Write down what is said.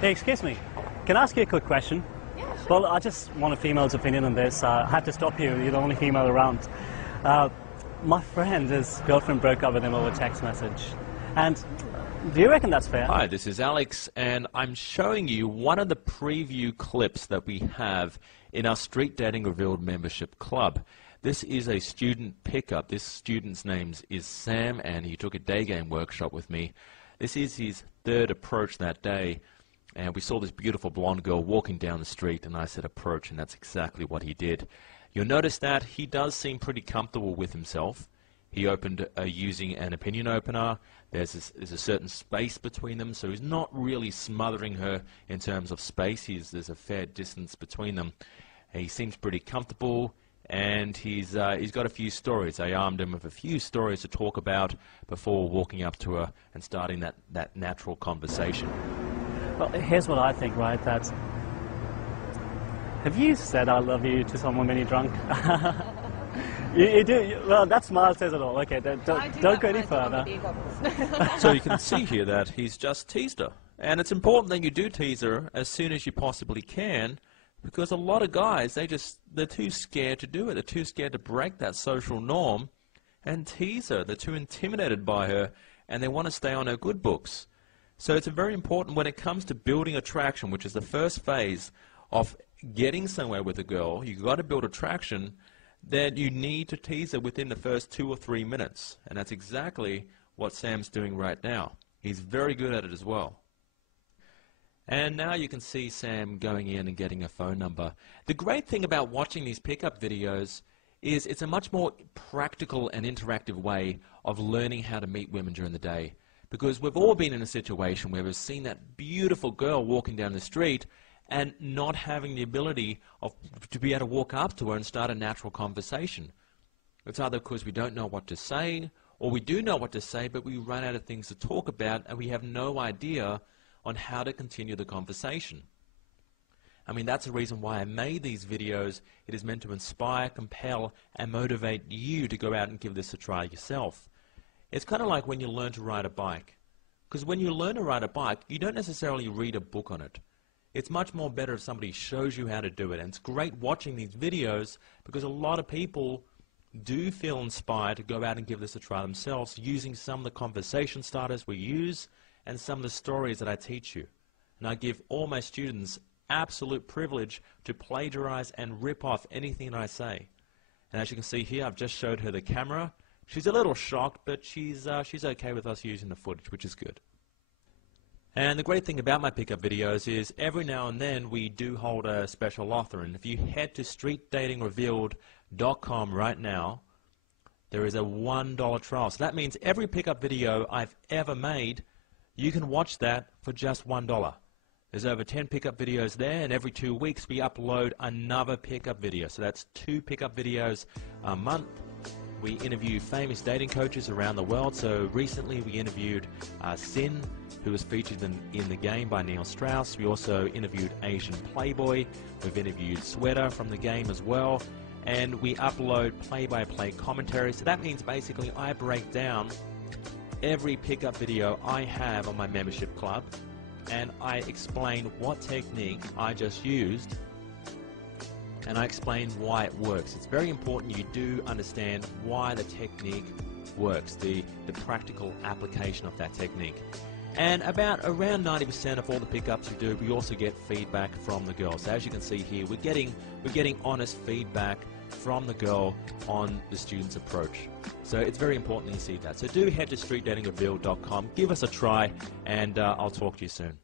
Hey, excuse me. Can I ask you a quick question? Yeah, sure. Well, I just want a female's opinion on this. I had to stop you. You're the only female around. My friend, his girlfriend broke up with him over text message. And do you reckon that's fair? Hi, this is Alex, and I'm showing you one of the preview clips that we have in our Street Dating Revealed membership club. This is a student pickup. This student's name is Sam, and he took a day game workshop with me. This is his third approach that day, and we saw this beautiful blonde girl walking down the street, and I said approach, and that's exactly what he did. You'll notice that he does seem pretty comfortable with himself. He opened using an opinion opener. There's a certain space between them, so he's not really smothering her in terms of space. There's a fair distance between them. He seems pretty comfortable, and he's got a few stories. I armed him with a few stories to talk about before walking up to her and starting that natural conversation. Well, here's what I think, right? That have you said I love you to someone when you're drunk? You do. Well, that smile says it all. Okay, don't go any further. So you can see here that he's just teased her. And it's important that you do tease her as soon as you possibly can, because a lot of guys, they're too scared to do it. They're too scared to break that social norm and tease her. They're too intimidated by her, and they want to stay on her good books. So it's very important when it comes to building attraction, which is the first phase of getting somewhere with a girl. You've got to build attraction, that you need to tease her within the first 2 or 3 minutes. And that's exactly what Sam's doing right now. He's very good at it as well. And now you can see Sam going in and getting a phone number. The great thing about watching these pickup videos is it's a much more practical and interactive way of learning how to meet women during the day. Because we've all been in a situation where we've seen that beautiful girl walking down the street and not having the ability to be able to walk up to her and start a natural conversation. It's either because we don't know what to say, or we do know what to say, but we run out of things to talk about, and we have no idea on how to continue the conversation. I mean, that's the reason why I made these videos. It is meant to inspire, compel, and motivate you to go out and give this a try yourself. It's kind of like when you learn to ride a bike. Because when you learn to ride a bike, you don't necessarily read a book on it. It's much more better if somebody shows you how to do it. And it's great watching these videos because a lot of people do feel inspired to go out and give this a try themselves using some of the conversation starters we use and some of the stories that I teach you. And I give all my students absolute privilege to plagiarize and rip off anything that I say. And as you can see here, I've just showed her the camera. She's a little shocked, but she's okay with us using the footage, which is good. And the great thing about my pickup videos is every now and then we do hold a special offer. And if you head to streetdatingrevealed.com right now, there is a $1 trial. So that means every pickup video I've ever made, you can watch that for just $1. There's over 10 pickup videos there, and every 2 weeks we upload another pickup video. So that's 2 pickup videos a month. We interview famous dating coaches around the world. So recently we interviewed Sin, who was featured in The Game by Neil Strauss. We also interviewed Asian Playboy. We've interviewed Sweater from The Game as well. And we upload play-by-play commentary. So that means basically I break down every pickup video I have on my membership club, and I explain what technique I just used, and I explain why it works. It's very important you do understand why the technique works, the practical application of that technique. And around 90% of all the pickups we do, we also get feedback from the girls. So as you can see here, we're getting honest feedback from the girl on the student's approach. So it's very important that you see that. So do head to streetdatingrevealed.com, give us a try, and I'll talk to you soon.